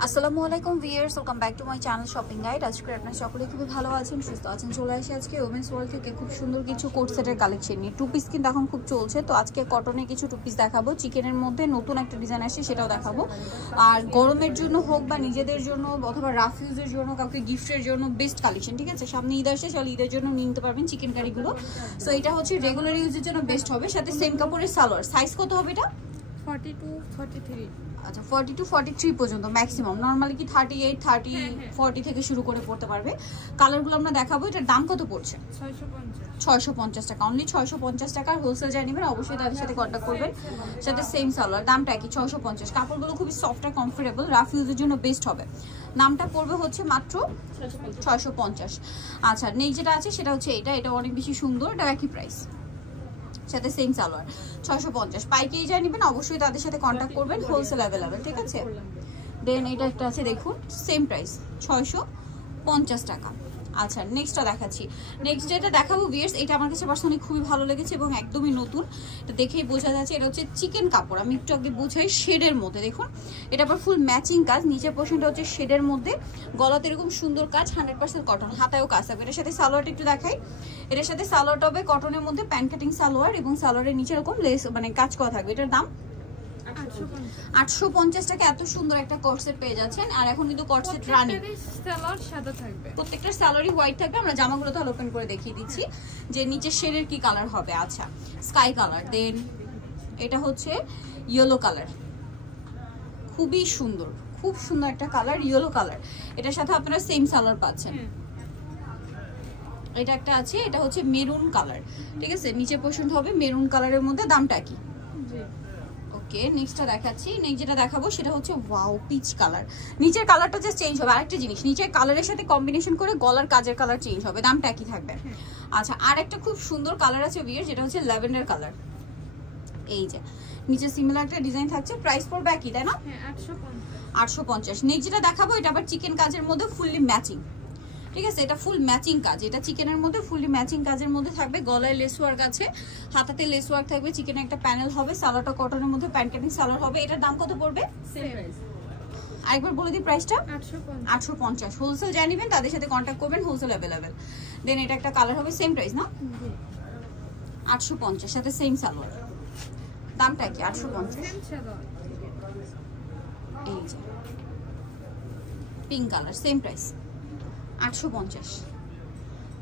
আসসালামু আলাইকুম viewers, welcome back to my channel shopping guide. আজকে আপনারা সকলে খুবই ভালো আছেন, সুস্থ আছেন। চলে আসি আজকে ওমেন্স ওয়ার্ল্ড থেকে খুব সুন্দর কিছু কোট সেটের কালেকশন নিয়ে। টু পিস কিন্তু এখন খুব চলছে, তো আজকে কটনের কিছু টু পিস দেখাবো। চিকেনের মধ্যে নতুন একটা ডিজাইন আসছে, সেটাও দেখাবো। আর গরমের জন্য হোক বা নিজেদের জন্য অথবা রাফ ইউজের জন্য, কাউকে গিফটের জন্য বেস্ট কালেকশন। ঠিক আছে, সামনে ঈদ আসছে, চল ঈদের জন্য নিতে পারবেন চিকেন কারিগুলো। সো এটা হচ্ছে রেগুলার ইউজের জন্য বেস্ট হবে। সাথে সেম কাপড়ের সালোয়ার। সাইজ কত হবে এটা? 42 43। আচ্ছা, 42 43 পর্যন্ত ম্যাক্সিমাম। নর্মালি কি 38 30 40 থেকে শুরু করে পড়তে পারবে। কালারগুলো আমরা দেখাবো। এটার দাম কত পড়ছে? 650 টাকা, অনলি 650 টাকার হোলসেল যাই নেবেন অবশ্যই তাদের সাথে কন্ট্যাক্ট করবেন। সাথে সেম সালোয়ার, দামটা কি 650। কাপড়গুলো খুবই সফট আর কমফোর্টেবল, রাফ ইউজের জন্য বেস্ট হবে। নামটা পড়বে হচ্ছে মাত্র 650। আচ্ছা, নেক্সট যেটা আছে সেটা হচ্ছে এটা অনেক বেশি সুন্দর, এটা একই প্রাইস, সাথে সেম সালোয়ার 650। পাইকারি যা নেবেন অবশ্যই তাদের সাথে কন্ট্যাক্ট করবেন, হোলসেল অ্যাভেলেবেল। ঠিক আছে, দেন এটা একটা আছে দেখুন, সেম প্রাইস 650 টাকা। আচ্ছা, নেক্সটটা দেখাচ্ছি। নেক্সট যেটা দেখাবো ভিউয়ার্স, এটা আমার কাছে পার্সোনালি খুবই ভালো লেগেছে এবং একদমই নতুন। এটা দেখেই বোঝা যাচ্ছে এটা হচ্ছে চিকেন কাপড়। আমি একটু আগে বোঝাই, শেডের মধ্যে দেখুন। এটা আবার ফুল ম্যাচিং কাজ, নিচের পোর্শনটা হচ্ছে শেডের মধ্যে, গলাতে এরকম সুন্দর কাজ, 100% কটন, হাতায়ও কাজ থাকবে। এটার সাথে সালোয়ারটা একটু দেখাই। এটার সাথে সালোয়ারটা হবে কটনের মধ্যে, প্যান্ট কাটিং সালোয়ার, এবং সালোয়ারের নিচে এরকম লেস মানে কাজ করা থাকবে। এটার দাম 850 টাকা। এত সুন্দর একটা কটসেট পেয়ে যাচ্ছেন। আর এখন কিন্তু কটসেট রানিং, সালোয়ার সাদা থাকবে, প্রত্যেকটা সালোয়ারই হোয়াইট থাকবে। আমরা জামাগুলো তাহলে ওপেন করে দেখিয়ে দিচ্ছি যে নিচের শেডের কি কালার হবে। আচ্ছা, স্কাই কালার, দেন এটা হচ্ছে ইয়েলো কালার, খুবই সুন্দর, খুব সুন্দর একটা কালার, ইয়েলো কালার। এটার সাথে আপনারা সেম সালোয়ার পাচ্ছেন। এটা একটা আছে, এটা হচ্ছে মেরুন কালার। ঠিক আছে, নিচে পোর্শনটা হবে মেরুন কালারের মধ্যে। দামটা কি? ওকে, নেক্সটটা দেখাচ্ছি। নেক্সট যেটা দেখাবো সেটা হচ্ছে ওয়াও পিচ কালার। নিচের কালারটা জাস্ট চেঞ্জ হবে। আরেকটা জিনিস, নিচের কালারের সাথে কম্বিনেশন করে গলার কাজের কালার চেঞ্জ হবে, দামটা একই থাকবে। আচ্ছা, আর একটা খুব সুন্দর কালার আছে ভিউয়ার, যেটা হচ্ছে ল্যাভেন্ডার কালার। এই যে নিচে সিমিলার একটা ডিজাইন থাকছে, প্রাইস পড়বে একই, তাই না? 850। নেক্সট যেটা দেখাবো এটা আবার চিকেন কাজের মধ্যে ফুললি ম্যাচিং। ঠিক আছে, এটা ফুল ম্যাচিং কাজ, এটা চিকেনের মধ্যে ফুললি ম্যাচিং কাজের মধ্যে থাকবে। গলায় লেস ওয়ার্ক আছে, হাতাতে লেস ওয়ার্ক থাকবে, চিকেনের একটা প্যানেল হবে, সালোয়ারটা কটনের মধ্যে প্যান্ট কাটিং সালোয়ার হবে। এটার দাম কত পড়বে? আরেকবার বলে দিই প্রাইসটা, 850। হোলসেল যা নেবেন তাদের সাথে কন্ট্যাক্ট করবেন, হোলসেল অ্যাভেলেবেল। দেন এটা একটা কালার হবে, সেম প্রাইস না? 850, সাথে সেম সালোয়ার। দামটা কি? 850। এই যে পিঙ্ক কালার, সেম প্রাইস 850।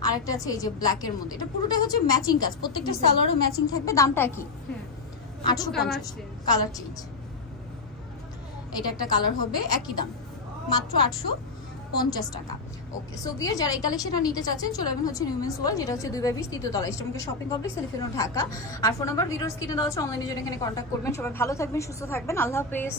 আরেকটা আছে এই যে ব্ল্যাক এর মধ্যে, এটা পুরোটাই হচ্ছে ম্যাচিং কাজ, প্রত্যেকটা সালোয়ারও ম্যাচিং থাকবে। দামটা কি? 850, কালার চেঞ্জ। এটা একটা কালার হবে, একই দাম, মাত্র 850 টাকা। ওকে, সো ভিউয়ার যারা এই কালেকশনটা নিতে চাচ্ছেন চলে যাবেন হচ্ছে নিউমেন্স ওয়ার্ল্ড, যেটা হচ্ছে 2/20 তৃতীয়তলা eastern shopping complex, elephant road, Dhaka. আর ফোন নাম্বার ভিডিওর স্ক্রিনে দেওয়া আছে, অনলাইনে জন্য এখানে কন্ট্যাক্ট করবেন। সবাই ভালো থাকবেন, সুস্থ থাকবেন, আল্লাহ হাফেজ।